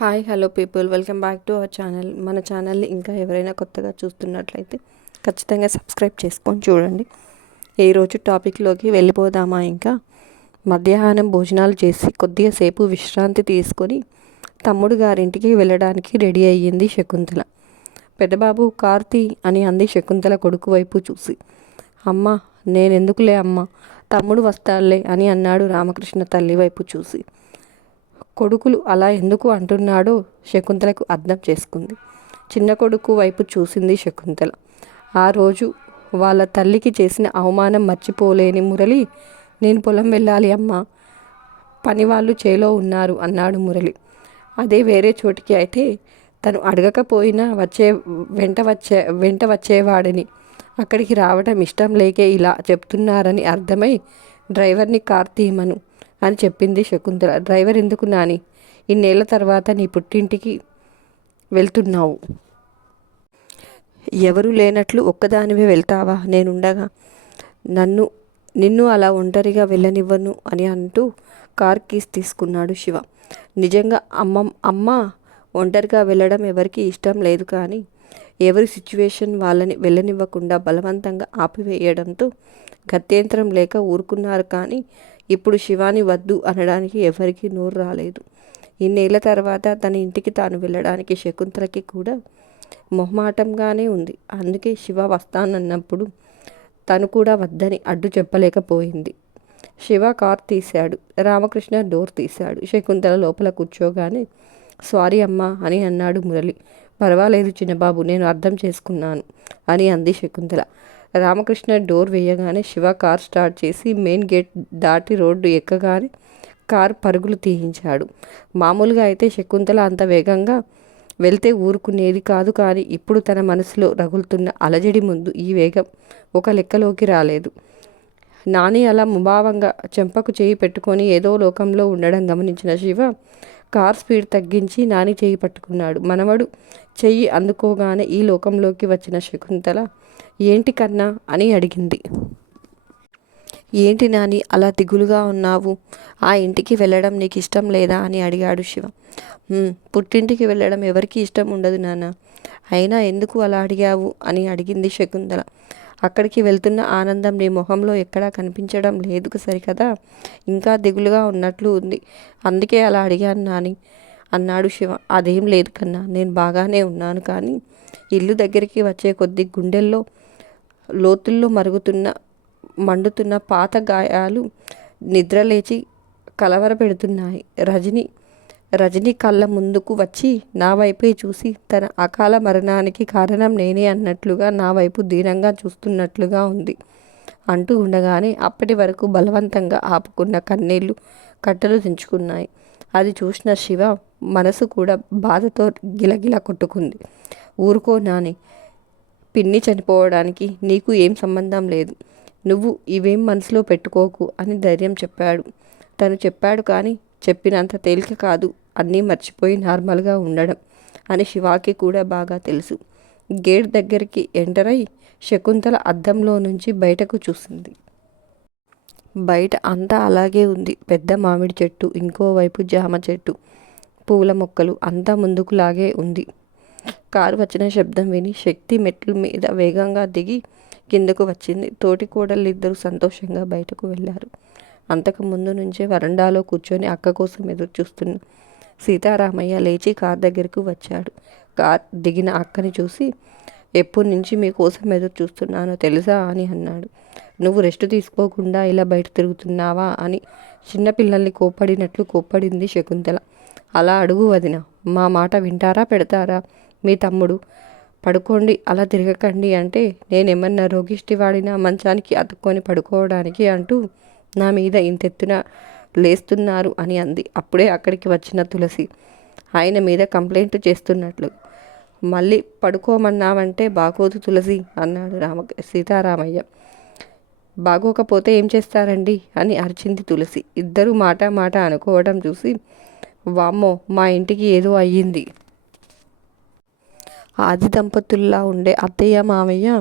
Hi hello people, welcome back to our channel. మన ఛానల్ని ఇంకా ఎవరైనా కొత్తగా చూస్తున్నట్లయితే ఖచ్చితంగా సబ్స్క్రైబ్ చేసుకొని చూడండి. ఈరోజు టాపిక్లోకి వెళ్ళిపోదామా? ఇంకా మధ్యాహ్నం భోజనాలు చేసి కొద్దిగా సేపు విశ్రాంతి తీసుకొని తమ్ముడు గారింటికి వెళ్ళడానికి రెడీ అయ్యింది శకుంతల. పెద్దబాబు కార్తీ అని అంది శకుంతల కొడుకు వైపు చూసి. అమ్మ, నేనెందుకులే అమ్మ, తమ్ముడు వస్తాడులే అని అన్నాడు రామకృష్ణ తల్లి వైపు చూసి. కొడుకులు అలా ఎందుకు అంటున్నాడో శకుంతలకు అర్థం చేసుకుంది. చిన్న కొడుకు వైపు చూసింది శకుంతల. ఆ రోజు వాళ్ళ తల్లికి చేసిన అవమానం మర్చిపోలేని మురళి, నేను పొలం వెళ్ళాలి అమ్మా, పనివాళ్ళు చేలో ఉన్నారు అన్నాడు మురళి. అదే వేరే చోటికి అయితే తను అడగకపోయినా వెంట వచ్చేవాడని, అక్కడికి రావడం ఇష్టం లేకే ఇలా చెప్తున్నారని అర్థమై డ్రైవర్ని కార్ తీయమను అని చెప్పింది శకుంతల. డ్రైవర్ ఎందుకు నాని, ఇన్నేళ్ల తర్వాత నీ పుట్టింటికి వెళ్తున్నావు, ఎవరు లేనట్లు ఒక్కదానివే వెళ్తావా? నేనుండగా నిన్ను అలా ఒంటరిగా వెళ్ళనివ్వను అని అంటూ కార్ కీస్ తీసుకున్నాడు శివ. నిజంగా అమ్మ ఒంటరిగా వెళ్ళడం ఎవరికి ఇష్టం లేదు, కానీ ఎవరి సిచ్యువేషన్ వాళ్ళని వెళ్ళనివ్వకుండా బలవంతంగా ఆపివేయడంతో గత్యంతరం లేక ఊరుకున్నారు. కానీ ఇప్పుడు శివాని వద్దు అనడానికి ఎవరికి నోరు రాలేదు. ఇన్నేళ్ల తర్వాత తన ఇంటికి తాను వెళ్ళడానికి శకుంతలకి కూడా మొహమాటంగానే ఉంది. అందుకే శివ వస్తానన్నప్పుడు తను కూడా వద్దని అడ్డు చెప్పలేకపోయింది. శివ కార్ తీశాడు, రామకృష్ణ డోర్ తీశాడు. శకుంతల లోపల కూర్చోగానే సారీ అమ్మా అని అన్నాడు మురళి. పర్వాలేదు చిన్నబాబు, నేను అర్థం చేసుకున్నాను అని అంది శకుంతల. రామకృష్ణ డోర్ వేయగానే శివ కార్ స్టార్ట్ చేసి మెయిన్ గేట్ దాటి రోడ్డు ఎక్కగానే కార్ పరుగులు తీయించాడు. మామూలుగా అయితే శకుంతల అంత వేగంగా వెళ్తే ఊరుకునేది కాదు, కానీ ఇప్పుడు తన మనసులో రగులుతున్న అలజడి ముందు ఈ వేగం ఒక లెక్కలోకి రాలేదు. నాని అలా ముభావంగా చెంపకు చేయి పెట్టుకొని ఏదో లోకంలో ఉండడం గమనించిన శివ కార్ స్పీడ్ తగ్గించి నాని చేయి పట్టుకున్నాడు. మనవడు చెయ్యి అందుకోగానే ఈ లోకంలోకి వచ్చిన శకుంతల, ఏంటి కన్నా అని అడిగింది. ఏంటి నాని అలా దిగులుగా ఉన్నావు? ఆ ఇంటికి వెళ్ళడం నీకు ఇష్టం లేదా అని అడిగాడు శివ. పుట్టింటికి వెళ్ళడం ఎవరికి ఇష్టం ఉండదు నాన్న, అయినా ఎందుకు అలా అడిగావు అని అడిగింది శకుంతల. అక్కడికి వెళ్తున్న ఆనందం నీ మొహంలో ఎక్కడా కనిపించడం లేదు సరికదా, ఇంకా దిగులుగా ఉన్నట్లు ఉంది, అందుకే అలా అడిగాను నాని అన్నాడు శివ. అదేం లేదు కన్నా, నేను బాగానే ఉన్నాను, కానీ ఇల్లు దగ్గరికి వచ్చే కొద్ది గుండెల్లో లోతుల్లో మండుతున్న పాత గాయాలు నిద్రలేచి కలవరపెడుతున్నాయి. రజని కళ్ళ ముందుకు వచ్చి నా వైపే చూసి తన అకాల మరణానికి కారణం నేనే అన్నట్లుగా నా వైపు దీనంగా చూస్తున్నట్లుగా ఉంది అంటూ ఉండగానే అప్పటి వరకు బలవంతంగా ఆపుకున్న కన్నీళ్లు కట్టలు తెంచుకున్నాయి. అది చూసిన శివ మనసు కూడా బాధతో గిలగిల కొట్టుకుంది. ఊరుకో నాని, పిన్ని చనిపోవడానికి నీకు ఏం సంబంధం లేదు, నువ్వు ఇవేం మనసులో పెట్టుకోకు అని ధైర్యం చెప్పాడు. తను చెప్పాడు, కానీ చెప్పినంత తేలిక కాదు అన్నీ మర్చిపోయి నార్మల్గా ఉండడం అని శివాకి కూడా బాగా తెలుసు. గేట్ దగ్గరికి ఎంటర్ అయి శకుంతల అద్దంలో నుంచి బయటకు చూసింది. బయట అంతా అలాగే ఉంది. పెద్ద మామిడి చెట్టు, ఇంకోవైపు జామ చెట్టు, పూల మొక్కలు, అంతా ముందుకు లాగే ఉంది. కారు వచ్చిన శబ్దం విని శక్తి మెట్ల మీద వేగంగా దిగి కిందకు వచ్చింది. తోటి కోడళ్ళిద్దరూ సంతోషంగా బయటకు వెళ్ళారు. అంతకు ముందు నుంచే వరండాలో కూర్చొని అక్క కోసం ఎదురు చూస్తున్న సీతారామయ్య లేచి కార్ దగ్గరకు వచ్చాడు. కార్ దిగిన అక్కని చూసి, ఎప్పటి నుంచి మీకోసం ఎదురు చూస్తున్నానో తెలుసా అని అన్నాడు. నువ్వు రెస్ట్ తీసుకోకుండా ఇలా బయట తిరుగుతున్నావా అని చిన్నపిల్లల్ని కోప్పడినట్లు కోప్పడింది శకుంతల. అలా అడుగు వదిన, మా మాట వింటారా పెడతారా? మీ తమ్ముడు పడుకోండి అలా తిరగకండి అంటే నేనేమన్నా రోగిష్టి వాడినా మంచానికి అతుక్కొని పడుకోవడానికి అంటూ నా మీద ఇంతెత్తున లేస్తున్నారు అని అంది. అప్పుడే అక్కడికి వచ్చిన తులసి ఆయన మీద కంప్లైంట్ చేస్తున్నట్లు. మళ్ళీ పడుకోమన్నావంటే బాగోదు తులసి అన్నాడు సీతారామయ్య. బాగోకపోతే ఏం చేస్తారండి అని అరిచింది తులసి. ఇద్దరు మాట అనుకోవడం చూసి, వామ్మో, మా ఇంటికి ఏదో అయ్యింది. ఆది దంపతుల్లా ఉండే అత్తయ్య మామయ్య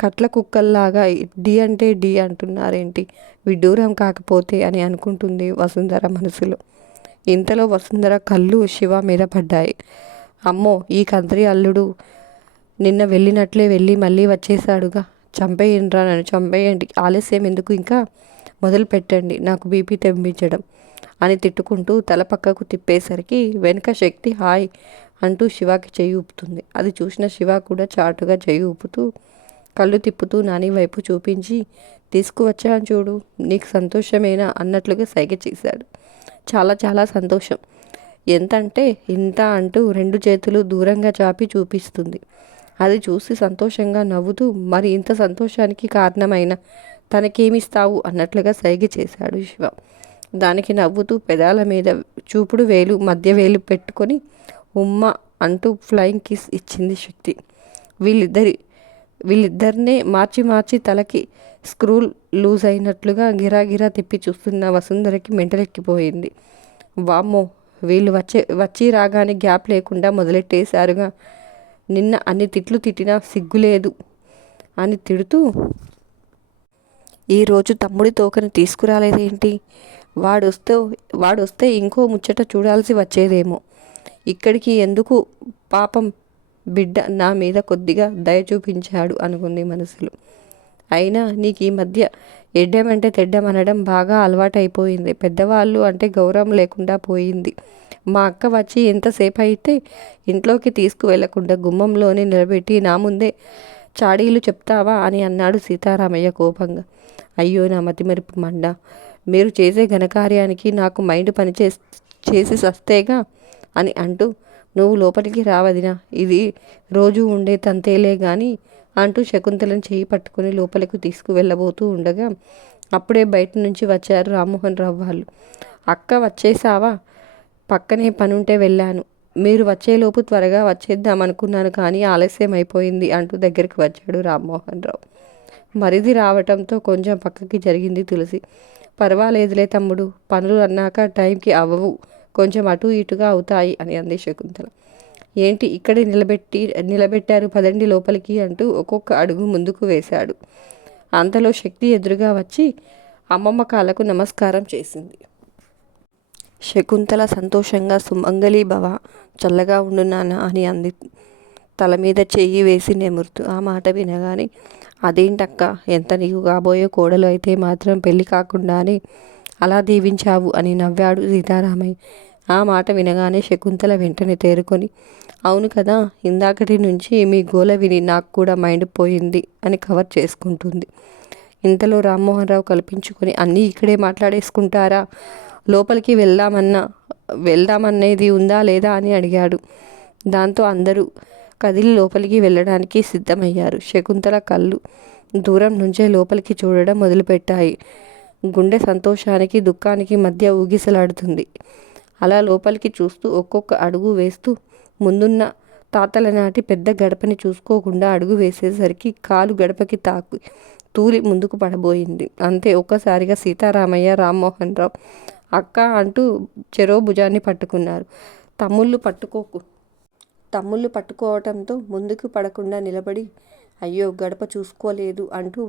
కట్ల కుక్కల్లాగా డి అంటే అంటున్నారేంటి, విడ్డూరం కాకపోతే అని అనుకుంటుంది వసుంధర మనసులో. ఇంతలో వసుంధర కళ్ళు శివ మీద పడ్డాయి. అమ్మో, ఈ కంత్రి అల్లుడు నిన్న వెళ్ళినట్లే వెళ్ళి మళ్ళీ వచ్చేసాడుగా. చంపేయండిరా, నన్ను చంపేయండి, ఆలస్యం ఎందుకు, ఇంకా మొదలు పెట్టండి నాకు బీపీ తెప్పించడం అని తిట్టుకుంటూ తల పక్కకు తిప్పేసరికి వెనుక శక్తి హాయ్ అంటూ శివకి చెయ్యి ఊపుతుంది. అది చూసిన శివ కూడా చాటుగా చెయ్యి ఊపుతూ కళ్ళు తిప్పుతూ నాని వైపు చూపించి తీసుకువచ్చాను చూడు, నీకు సంతోషమేనా అన్నట్లుగా సైగ చేశాడు. చాలా చాలా సంతోషం. ఎంత అంటే ఇంత అంటూ 2 చేతులు దూరంగా చాపి చూపిస్తుంది. అది చూసి సంతోషంగా నవ్వుతూ మరి ఇంత సంతోషానికి కారణమైన తనకేమిస్తావు అన్నట్లుగా సైగ చేశాడు శివ. దానికి నవ్వుతూ పెదాల మీద చూపుడు వేలు మధ్య వేలు పెట్టుకొని ఉమ్మ అంటూ ఫ్లయింగ్ కిస్ ఇచ్చింది శక్తి. వీళ్ళిద్దరినే మార్చి మార్చి తలకి స్క్రూ లూజ్ అయినట్లుగా గిరాగిరా తిప్పి చూస్తున్న వసుంధరకి మెంటలెక్కిపోయింది. వామ్మో, వీళ్ళు వచ్చి రాగానే గ్యాప్ లేకుండా మొదలెట్టేశారుగా. నిన్న అన్ని తిట్లు తిట్టినా సిగ్గులేదు అని తిడుతూ ఈరోజు తమ్ముడి తోకని తీసుకురాలేదేంటి, వాడొస్తే ఇంకో ముచ్చట చూడాల్సి వచ్చేదేమో. ఇక్కడికి ఎందుకు, పాపం బిడ్డ నా మీద కొద్దిగా దయ చూపించాడు అనుకుంది మనసులో. అయినా నీకు ఈ మధ్య ఎడ్డమంటే తెడ్డమనడం బాగా అలవాటైపోయింది. పెద్దవాళ్ళు అంటే గౌరవం లేకుండా పోయింది. మా అక్క వచ్చి ఎంతసేపు అయితే ఇంట్లోకి తీసుకువెళ్లకుండా గుమ్మంలోనే నిలబెట్టి నా ముందే చాడీలు చెప్తావా అని అన్నాడు సీతారామయ్య కోపంగా. అయ్యో నా మతిమరుపు మండ, మీరు చేసే ఘనకార్యానికి నాకు మైండ్ పని చేసి సస్తేగా అని అంటూ నువ్వు లోపలికి రావదినా, ఇది రోజు ఉండే తంతేలే గాని అంటూ శకుంతలను చేయి పట్టుకుని లోపలికి తీసుకువెళ్ళబోతూ ఉండగా అప్పుడే బయట నుంచి వచ్చారు రామ్మోహన్ రావు వాళ్ళు. అక్క వచ్చేసావా, పక్కనే పనుంటే వెళ్ళాను, మీరు వచ్చేలోపు త్వరగా వచ్చేద్దాం అనుకున్నాను కానీ ఆలస్యం అయిపోయింది అంటూ దగ్గరికి వచ్చాడు రామ్మోహన్ రావు. మరిది రావటంతో కొంచెం పక్కకి జరిగింది తులసి. పర్వాలేదులే తమ్ముడు, పనులు అన్నాక టైంకి అవ్వవు, కొంచెం అటు ఇటుగా అవుతాయి అని అంది శకుంతల. ఏంటి ఇక్కడే నిలబెట్టారు, పదండి లోపలికి అంటూ ఒక్కొక్క అడుగు ముందుకు వేశాడు. అంతలో శక్తి ఎదురుగా వచ్చి అమ్మమ్మ కాళ్ళకు నమస్కారం చేసింది. శకుంతల సంతోషంగా సుమంగళి భవ, చల్లగా ఉండు నాన్న అని అంది తల మీద చెయ్యి వేసి నెమురుతూ. ఆ మాట వినగానే అదేంటక్క, ఎంత నీకు కాబోయే కోడలు అయితే మాత్రం పెళ్లి కాకుండానే అలా దీవించావు అని నవ్వాడు సీతారామయ్య. ఆ మాట వినగానే శకుంతల వెంటనే తేరుకొని అవును కదా, ఇందాకటి నుంచి మీ గోల విని నాకు కూడా మైండ్ పోయింది అని కవర్ చేసుకుంటుంది. ఇంతలో రామ్మోహన్ రావు కల్పించుకొని అన్నీ ఇక్కడే మాట్లాడేసుకుంటారా, లోపలికి వెళ్దామనేది ఉందా లేదా అని అడిగాడు. దాంతో అందరూ కదిలి లోపలికి వెళ్ళడానికి సిద్ధమయ్యారు. శకుంతల కళ్ళు దూరం నుంచే లోపలికి చూడడం మొదలుపెట్టాయి. గుండె సంతోషానికి దుఃఖానికి మధ్య ఊగిసలాడుతుంది. అలా లోపలికి చూస్తూ ఒక్కొక్క అడుగు వేస్తూ ముందున్న తాతల నాటి పెద్ద గడపని చూసుకోకుండా అడుగు వేసేసరికి కాలు గడపకి తూలి ముందుకు పడబోయింది. అంతే, ఒక్కసారిగా సీతారామయ్య, రామ్మోహన్ రావు అక్క అంటూ చెరో భుజాన్ని పట్టుకున్నారు. తమ్ముళ్ళు పట్టుకోవటంతో ముందుకు పడకుండా నిలబడి అయ్యో గడప చూసుకోలేదు అంటూ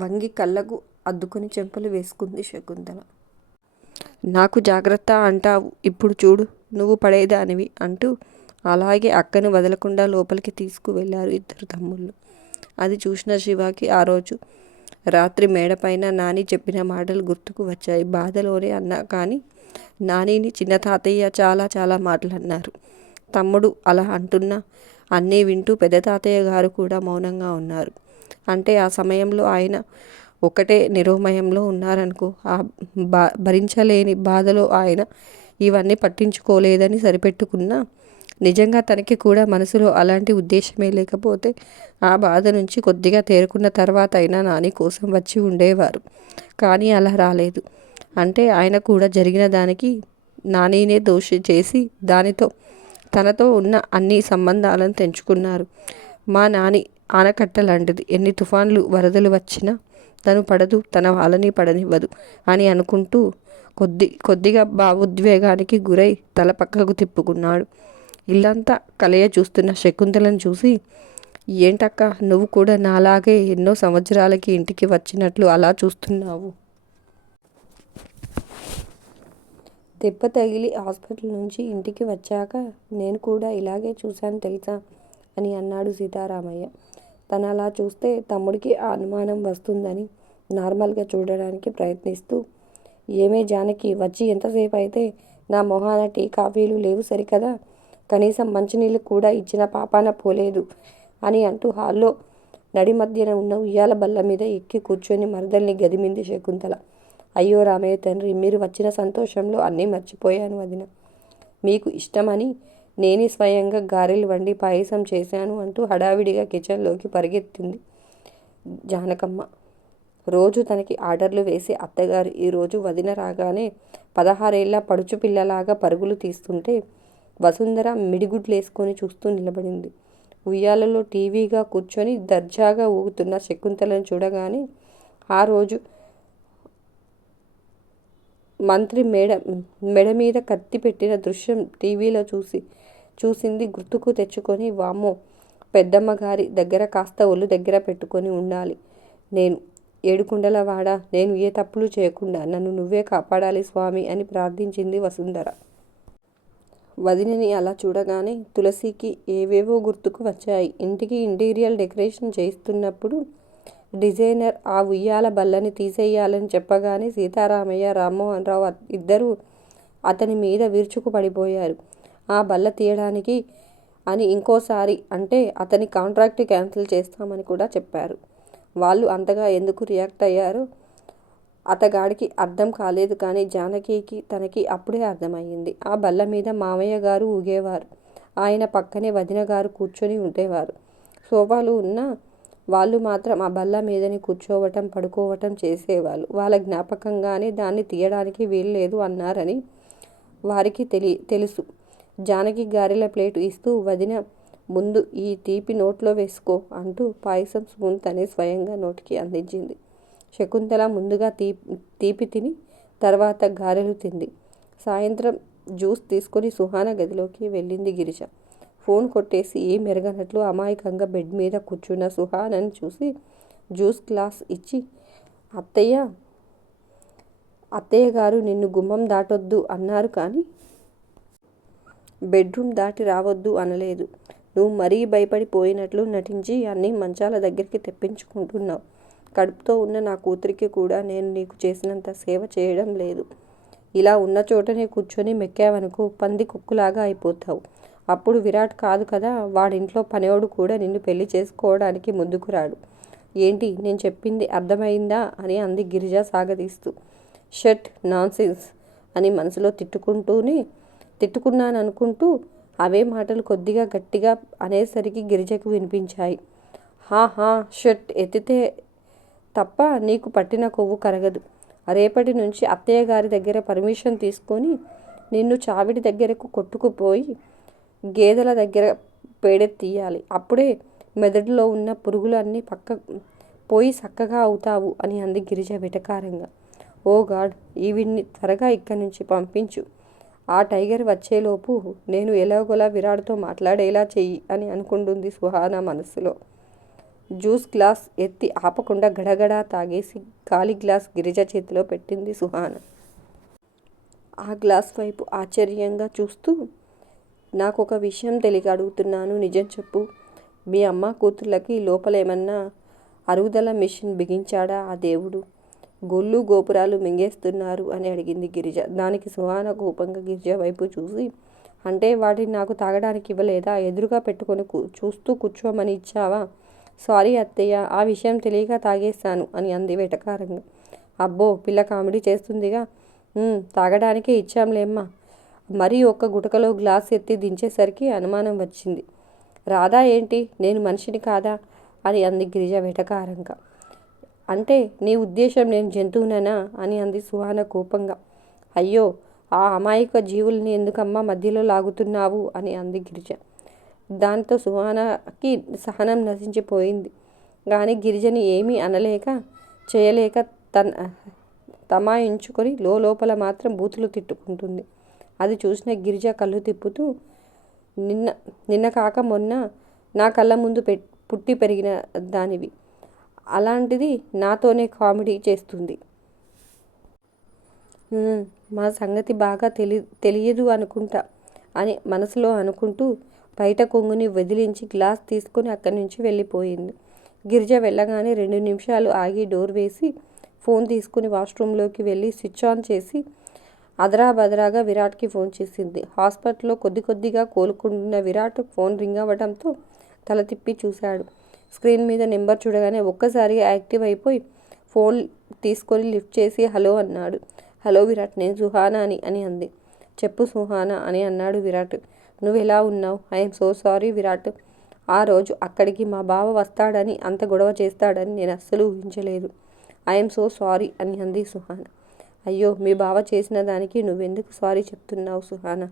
వంగి కళ్ళకు అద్దుకుని చెంపలు వేసుకుంది శకుంతల. నాకు జాగ్రత్త అంటావు, ఇప్పుడు చూడు నువ్వు పడేదానివి అంటూ అలాగే అక్కను వదలకుండా లోపలికి తీసుకువెళ్ళారు ఇద్దరు తమ్ముళ్ళు. అది చూసిన శివకి ఆ రోజు రాత్రి మేడపైన నాని చెప్పిన మాటలు గుర్తుకు వచ్చాయి. బాధలోనే అన్నా కానీ నానిని చిన్న తాతయ్య చాలా చాలా మాటలు అన్నారు. తమ్ముడు అలా అంటున్నా అన్నీ వింటూ పెద్ద తాతయ్య గారు కూడా మౌనంగా ఉన్నారు. అంటే ఆ సమయంలో ఆయన ఒకటే నిరోమయంలో ఉన్నారనుకో. ఆ భరించలేని బాధలో ఆయన ఇవన్నీ పట్టించుకోలేదని సరిపెట్టుకున్నా నిజంగా తనకి కూడా మనసులో అలాంటి ఉద్దేశమే లేకపోతే ఆ బాధ నుంచి కొద్దిగా తేరుకున్న తర్వాత అయినా నాని కోసం వచ్చి ఉండేవారు. కానీ అలా రాలేదు. అంటే ఆయన కూడా జరిగిన దానికి నానినే దోషి చేసి తనతో ఉన్న అన్ని సంబంధాలను తెంచుకున్నారు. మా నాని ఆనకట్ట లాంటిది, ఎన్ని తుఫాన్లు వరదలు వచ్చినా తను పడదు, తన వాళ్ళని పడనివ్వదు అని అనుకుంటూ కొద్దిగా భావోద్వేగానికి గురై తల పక్కకు తిప్పుకున్నాడు. ఇల్లంతా కలయ చూస్తున్న శకుంతలను చూసి ఏంటక్క, నువ్వు కూడా నాలాగే ఎన్నో సంవత్సరాలకి ఇంటికి వచ్చినట్లు అలా చూస్తున్నావు దెబ్బ తగిలి హాస్పిటల్ నుంచి ఇంటికి వచ్చాక నేను కూడా ఇలాగే చూశాను తెలుసా అని అన్నాడు సీతారామయ్య. తనలా చూస్తే తమ్ముడికి ఆ అనుమానం వస్తుందని నార్మల్గా చూడడానికి ప్రయత్నిస్తూ, ఏమే జానకి, వచ్చి ఎంతసేపు అయితే నా మొహాన టీ కాఫీలు లేవు సరికదా, కనీసం మంచినీళ్ళు కూడా ఇచ్చిన పాపాన పోలేదు అని అంటూ హాల్లో నడి మధ్యన ఉన్న ఉయ్యాల బల్ల మీద ఎక్కి కూర్చొని మరదల్ని గదిమింది శకుంతల. అయ్యో రామయ్య తండ్రి, మీరు వచ్చిన సంతోషంలో అన్నీ మర్చిపోయాను వదిన. మీకు ఇష్టమని నేనే స్వయంగా గారెలు వండి పాయసం చేశాను అంటూ హడావిడిగా కిచెన్లోకి పరిగెత్తింది జానకమ్మ. రోజు తనకి ఆర్డర్లు వేసే అత్తగారు ఈరోజు వదిన రాగానే 16 ఏళ్ల పడుచు పిల్లలాగా పరుగులు తీస్తుంటే వసుంధర మిడిగుడ్లేసుకొని చూస్తూ నిలబడింది. ఉయ్యాలలో టీవీగా కూర్చొని దర్జాగా ఊగుతున్న శకుంతలను చూడగానే ఆ రోజు మంత్రి మెడ మీద కత్తి పెట్టిన దృశ్యం టీవీలో చూసింది గుర్తుకు తెచ్చుకొని, వామ్మో, పెద్దమ్మ గారి దగ్గర కాస్త ఒళ్ళు దగ్గర పెట్టుకొని ఉండాలి. నేను ఏడుకుండలవాడ, నేను ఏ తప్పులు చేయకుండా నన్ను నువ్వే కాపాడాలి స్వామి అని ప్రార్థించింది వసుంధర. వదినని అలా చూడగానే తులసికి ఏవేవో గుర్తుకు వచ్చాయి. ఇంటికి ఇంటీరియర్ డెకరేషన్ చేస్తున్నప్పుడు డిజైనర్ ఆ ఉయ్యాల బల్లని తీసేయాలని చెప్పగానే సీతారామయ్య, రామ్మోహన్ రావు ఇద్దరూ అతని మీద విరుచుకు పడిపోయారు. ఆ బల్ల తీయడానికి అని ఇంకోసారి అంటే అతని కాంట్రాక్ట్ క్యాన్సిల్ చేస్తామని కూడా చెప్పారు. వాళ్ళు అంతగా ఎందుకు రియాక్ట్ అయ్యారో అతగాడికి అర్థం కాలేదు. కానీ జానకికి తనకి అప్పుడే అర్థమయ్యింది. ఆ బల్ల మీద మామయ్య గారు ఊగేవారు. ఆయన పక్కనే వదిన గారు కూర్చొని ఉండేవారు. సోఫాలు ఉన్న వాళ్ళు మాత్రం ఆ బల్ల మీదని కూర్చోవటం, పడుకోవటం చేసేవాళ్ళు. వాళ్ళ జ్ఞాపకంగానే దాన్ని తీయడానికి వీల్లేదు అన్నారని వారికి తెలుసు. జానకి గారెల ప్లేటు ఇస్తూ, వదిన ముందు ఈ తీపి నోట్లో వేసుకో అంటూ పాయసం స్పూన్ తనే స్వయంగా నోటికి అందించింది. శకుంతల ముందుగా తీపి తిని తర్వాత గారెలు తింది. సాయంత్రం జ్యూస్ తీసుకొని సుహాన గదిలోకి వెళ్ళింది గిరిజ. ఫోన్ కొట్టేసి ఏం ఎరగనట్లు అమాయకంగా బెడ్ మీద కూర్చున్న సుహానని చూసి జ్యూస్ గ్లాస్ ఇచ్చి, అత్తయ్య గారు నిన్ను గుమ్మం దాటొద్దు అన్నారు, కానీ బెడ్రూమ్ దాటి రావద్దు అనలేదు. నువ్వు మరీ భయపడిపోయినట్లు నటించి అన్నీ మంచాల దగ్గరికి తెప్పించుకుంటున్నావు. కడుపుతో ఉన్న నా కూతురికి కూడా నేను నీకు చేసినంత సేవ చేయడం లేదు. ఇలా ఉన్న చోటనే కూర్చొని మెక్కావనుకో పంది కుక్కులాగా అయిపోతావు. అప్పుడు విరాట్ కాదు కదా, వాడింట్లో పనివాడు కూడా నిన్ను పెళ్లి చేసుకోవడానికి ముందుకు రాడు. ఏంటి నేను చెప్పింది అర్థమైందా అని అంది గిరిజ సాగదీస్తూ. షట్ నాన్సెన్స్ అని మనసులో తిట్టుకున్నాననుకుంటూ అవే మాటలు కొద్దిగా గట్టిగా అనేసరికి గిరిజకు వినిపించాయి. హా షట్ ఎత్తితే తప్ప నీకు పట్టిన కొవ్వు కరగదు. రేపటి నుంచి అత్తయ్య గారి దగ్గర పర్మిషన్ తీసుకొని నిన్ను చావిడి దగ్గరకు కొట్టుకుపోయి గేదెల దగ్గర పేడెత్తీయాలి. అప్పుడే మెదడులో ఉన్న పురుగులు అన్నీ పోయి చక్కగా అవుతావు అని అంది గిరిజ వెటకారంగా. ఓ గాడ్, ఈవిడ్ని త్వరగా ఇక్కడి నుంచి పంపించు. ఆ టైగర్ వచ్చేలోపు నేను ఎలాగోలా విరాట్తో మాట్లాడేలా చెయ్యి అని అనుకుంటుంది సుహాన మనసులో. జ్యూస్ గ్లాస్ ఎత్తి ఆపకుండా గడగడా తాగేసి ఖాళీ గ్లాస్ గిరిజ చేతిలో పెట్టింది సుహాన. ఆ గ్లాస్ వైపు ఆశ్చర్యంగా చూస్తూ, నాకొక విషయం తెలియక అడుగుతున్నాను, నిజం చెప్పు. మీ అమ్మ కూతుర్లకి లోపలేమన్నా అరుగుదల మిషన్ బిగించాడా ఆ దేవుడు? గొల్లు గోపురాలు మింగేస్తున్నారు అని అడిగింది గిరిజ. దానికి సుహాన కోపంగా గిరిజ వైపు చూసి, అంటే వాటిని నాకు తాగడానికి ఇవ్వలేదా? ఎదురుగా పెట్టుకొని చూస్తూ కూర్చోమని ఇచ్చావా? సారీ అత్తయ్య, ఆ విషయం తెలియక తాగేశాను అని అంది వెటకారంగా. అబ్బో, పిల్ల కామెడీ చేస్తుందిగా. తాగడానికే ఇచ్చాంలేమ్మా. మరీ ఒక్క గుటకలో గ్లాస్ ఎత్తి దించేసరికి అనుమానం వచ్చింది. రాదా ఏంటి, నేను మనిషిని కాదా అని అంది గిరిజ వెటకారంగా. అంటే నీ ఉద్దేశం నేను జంతువుననా అని అంది సుహాన కోపంగా. అయ్యో, ఆ అమాయక జీవుల్ని ఎందుకమ్మా మధ్యలో లాగుతున్నావు అని అంది గిరిజ. దాంతో సుహానకి సహనం నశించిపోయింది. కానీ గిరిజని ఏమీ అనలేక చేయలేక తమాయించుకొని లోపల మాత్రం బూతులు తిట్టుకుంటుంది. అది చూసిన గిరిజ కళ్ళు తిప్పుతూ, నిన్న కాక మొన్న నా కళ్ళ ముందు పుట్టి పెరిగిన దానివి, అలాంటిది నాతోనే కామెడీ చేస్తుంది. మా సంగతి బాగా తెలియదు అనుకుంటా అని మనసులో అనుకుంటూ బయట కొంగుని వదిలించి గ్లాస్ తీసుకుని అక్కడి నుంచి వెళ్ళిపోయింది. గిరిజ వెళ్ళగానే 2 నిమిషాలు ఆగి డోర్ వేసి ఫోన్ తీసుకుని వాష్రూమ్లోకి వెళ్ళి స్విచ్ ఆన్ చేసి అదరాబదరాగా విరాట్కి ఫోన్ చేసింది. హాస్పిటల్లో కొద్దిగా కోలుకుంటున్న విరాట్ ఫోన్ రింగ్ అవ్వడంతో తల తిప్పి చూశాడు. స్క్రీన్ మీద నెంబర్ చూడగానే ఒక్కసారిగా యాక్టివ్ అయిపోయి ఫోన్ తీసుకొని లిఫ్ట్ చేసి హలో అన్నాడు. హలో విరాట్, నేను సుహానాని అని అంది. చెప్పు సుహానా అని అన్నాడు విరాట్. నువ్వు ఎలా ఉన్నావు? I'm so sorry Virat. ఆ రోజు అక్కడికి మా బావ వస్తాడని, అంత గొడవ చేస్తాడని నేను అస్సలు ఊహించలేదు. ఐఎమ్ సో సారీ అని అంది సుహానా. అయ్యో, మీ బావ చేసిన దానికి నువ్వెందుకు సారీ చెప్తున్నావు సుహానా?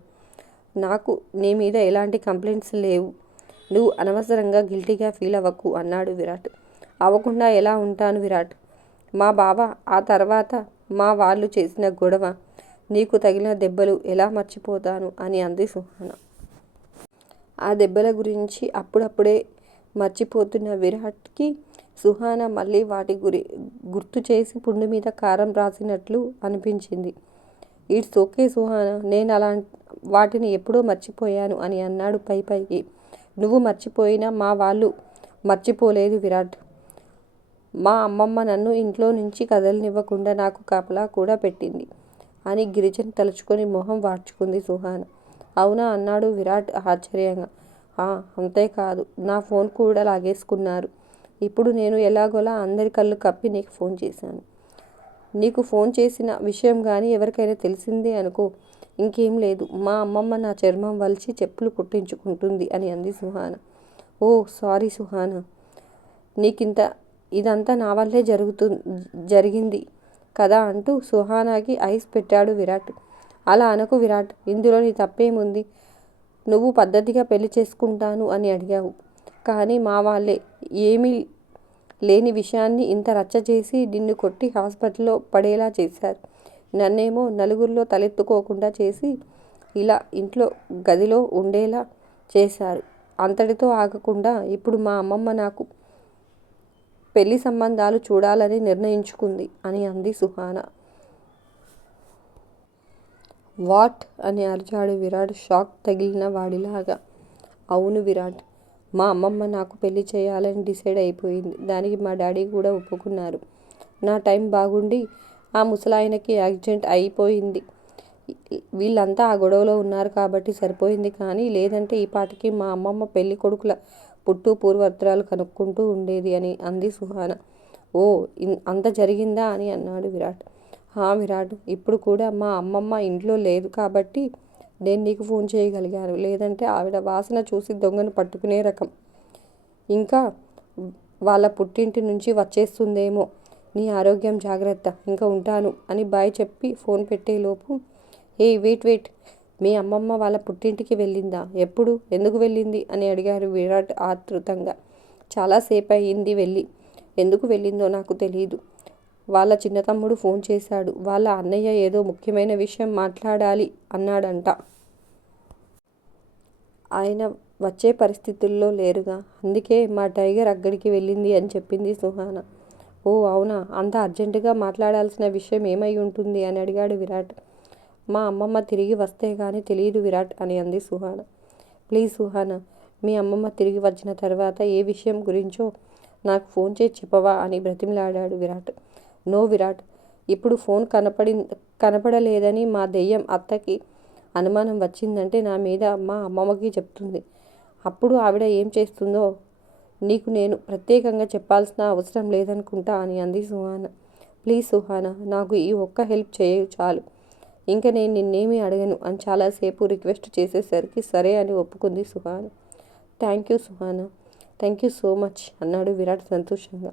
నాకు నీ మీద ఎలాంటి కంప్లైంట్స్ లేవు. నువ్వు అనవసరంగా గిల్టీగా ఫీల్ అవ్వకు అన్నాడు విరాట్. అవ్వకుండా ఎలా ఉంటాను విరాట్? మా బావ, ఆ తర్వాత మా వాళ్ళు చేసిన గొడవ, నీకు తగిలిన దెబ్బలు ఎలా మర్చిపోతాను అని అంది సుహానా. ఆ దెబ్బల గురించి అప్పుడప్పుడే మర్చిపోతున్న విరాట్కి సుహానా మళ్ళీ వాటి గుర్తు చేసి పుండు మీద కారం రాసినట్లు అనిపించింది. ఇట్స్ ఓకే సుహానా, నేను వాటిని ఎప్పుడో మర్చిపోయాను అని అన్నాడు పైకి. నువ్వు మర్చిపోయినా మా వాళ్ళు మర్చిపోలేదు విరాట్. మా అమ్మమ్మ నన్ను ఇంట్లో నుంచి కదలనివ్వకుండా నాకు కాపలా కూడా పెట్టింది అని గిరిజను తలుచుకొని మొహం వాడ్చుకుంది సుహానా. అవునా అన్నాడు విరాట్ ఆశ్చర్యంగా. అంతేకాదు, నా ఫోన్ కూడా లాగేసుకున్నారు. ఇప్పుడు నేను ఎలాగోలా అందరి కళ్ళు కప్పి నీకు ఫోన్ చేశాను. నీకు ఫోన్ చేసిన విషయం కానీ ఎవరికైనా తెలిసిందే అనుకో, ఇంకేం లేదు, మా అమ్మమ్మ నా చర్మం వలిచి చెప్పులు కుట్టించుకుంటుంది అని అంది సుహానా. ఓ సారీ సుహానా, ఇదంతా నా వల్లే జరిగింది కదా అంటూ సుహానాకి ఐస్ పెట్టాడు విరాట్. అలా అనకు విరాట్, ఇందులో నీ తప్పేముంది? నువ్వు పద్ధతిగా పెళ్లి చేసుకుంటాను అని అడిగావు, కానీ మా వాళ్ళే ఏమీ లేని విషయాన్ని ఇంత రచ్చ చేసి నిన్ను కొట్టి హాస్పిటల్లో పడేలా చేశారు. నన్నేమో నలుగురిలో తలెత్తుకోకుండా చేసి ఇలా ఇంట్లో గదిలో ఉండేలా చేశారు. అంతటితో ఆగకుండా ఇప్పుడు మా అమ్మమ్మ నాకు పెళ్లి సంబంధాలు చూడాలని నిర్ణయించుకుంది అని అంది సుహానా. వాట్ అని అరిచాడు విరాట్ షాక్ తగిలిన వాడిలాగా. అవును విరాట్, మా అమ్మమ్మ నాకు పెళ్లి చేయాలని డిసైడ్ అయిపోయింది. దానికి మా డాడీ కూడా ఒప్పుకున్నారు. నా టైం బాగుండి ఆ ముసలాయనకి యాక్సిడెంట్ అయిపోయింది. వీళ్ళంతా ఆ గొడవలో ఉన్నారు కాబట్టి సరిపోయింది, కానీ లేదంటే ఈ పాటికి మా అమ్మమ్మ పెళ్లి కొడుకుల పుట్టు పూర్వత్రాలు కనుక్కుంటూ ఉండేది అని అంది సుహానా. ఓ, అంత జరిగిందా అని అన్నాడు విరాట్. విరాట్, ఇప్పుడు కూడా మా అమ్మమ్మ ఇంట్లో లేదు కాబట్టి నేను నీకు ఫోన్ చేయగలిగాను. లేదంటే ఆవిడ వాసన చూసి దొంగను పట్టుకునే రకం. ఇంకా వాళ్ళ పుట్టింటి నుంచి వచ్చేస్తుందేమో. నీ ఆరోగ్యం జాగ్రత్త, ఇంకా ఉంటాను అని బాయ్ చెప్పి ఫోన్ పెట్టేలోపు, వెయిట్, మీ అమ్మమ్మ వాళ్ళ పుట్టింటికి వెళ్ళిందా? ఎప్పుడు, ఎందుకు వెళ్ళింది అని అడిగారు విరాట్ ఆతృతంగా. చాలాసేపు అయింది వెళ్ళి. ఎందుకు వెళ్ళిందో నాకు తెలీదు. వాళ్ళ చిన్న తమ్ముడు ఫోన్ చేశాడు. వాళ్ళ అన్నయ్య ఏదో ముఖ్యమైన విషయం మాట్లాడాలి అన్నాడంట. ఆయన వచ్చే పరిస్థితుల్లో లేరుగా, అందుకే మా టైగర్ అక్కడికి వెళ్ళింది అని చెప్పింది సుహానా. ఓ అవునా, అంత అర్జెంటుగా మాట్లాడాల్సిన విషయం ఏమై ఉంటుంది అని అడిగాడు విరాట్. మా అమ్మమ్మ తిరిగి వస్తే కానీ తెలియదు విరాట్ అని అంది సుహానా. ప్లీజ్ సుహానా, మీ అమ్మమ్మ తిరిగి వచ్చిన తర్వాత ఏ విషయం గురించో నాకు ఫోన్ చేసి చెప్పవా అని బ్రతిమలాడాడు విరాట్. నో విరాట్, ఇప్పుడు ఫోన్ కనపడలేదని మా దెయ్యం అత్తకి అనుమానం వచ్చిందంటే నా మీద మా అమ్మమ్మకి చెప్తుంది. అప్పుడు ఆవిడ ఏం చేస్తుందో నీకు నేను ప్రత్యేకంగా చెప్పాల్సిన అవసరం లేదనుకుంటా అని అంది సుహానా. ప్లీజ్ సుహానా, నాకు ఈ ఒక్క హెల్ప్ చేయు చాలు. ఇంకా నేను నిన్నేమీ అడగను అని చాలాసేపు రిక్వెస్ట్ చేసేసరికి సరే అని ఒప్పుకుంది Suhana. Thank you Suhana, thank you so much అన్నాడు విరాట్ సంతోషంగా.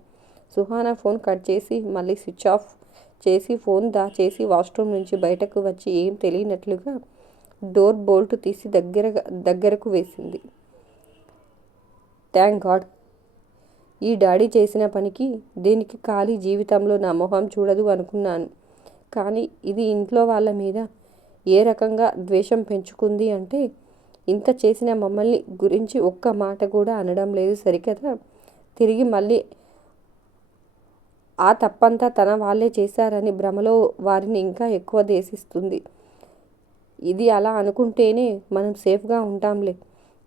సుహానా ఫోన్ కట్ చేసి మళ్ళీ స్విచ్ ఆఫ్ చేసి ఫోన్ దాచేసి వాష్రూమ్ నుంచి బయటకు వచ్చి ఏం తెలియనట్లుగా డోర్ బోల్ట్ తీసి దగ్గరకు వేసింది. థ్యాంక్ గాడ్, ఈ డాడీ చేసిన పనికి దీనికి ఖాళీ జీవితంలో నా మొహం చూడదు అనుకున్నాను. కానీ ఇది ఇంట్లో వాళ్ళ మీద ఏ రకంగా ద్వేషం పెంచుకుంది అంటే, ఇంత చేసిన మమ్మల్ని గురించి ఒక్క మాట కూడా అనడం లేదు సరికదా. తిరిగి మళ్ళీ ఆ తప్పంతా తన వాళ్ళే చేశారని భ్రమలో వారిని ఇంకా ఎక్కువ దేశిస్తుంది. ఇది అలా అనుకుంటేనే మనం సేఫ్గా ఉంటాంలే.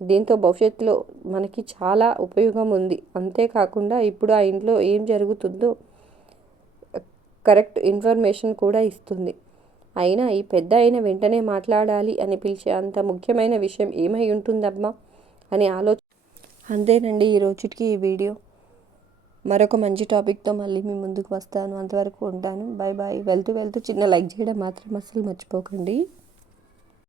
దీంతో భవిష్యత్తులో మనకి చాలా ఉపయోగం ఉంది. అంతేకాకుండా ఇప్పుడు ఆ ఇంట్లో ఏం జరుగుతుందో కరెక్ట్ ఇన్ఫర్మేషన్ కూడా ఇస్తుంది. అయినా ఈ పెద్ద అయిన వెంటనే మాట్లాడాలి అని పిలిచే అంత ముఖ్యమైన విషయం ఏమై ఉంటుందమ్మా అని అంతేనండి ఈ రోజుకి ఈ వీడియో. మరొక మంచి టాపిక్తో మళ్ళీ మీ ముందుకు వస్తాను. అంతవరకు ఉంటాను. Bye bye. వెళ్తూ చిన్న లైక్ చేయడం మాత్రం అస్సలు మర్చిపోకండి.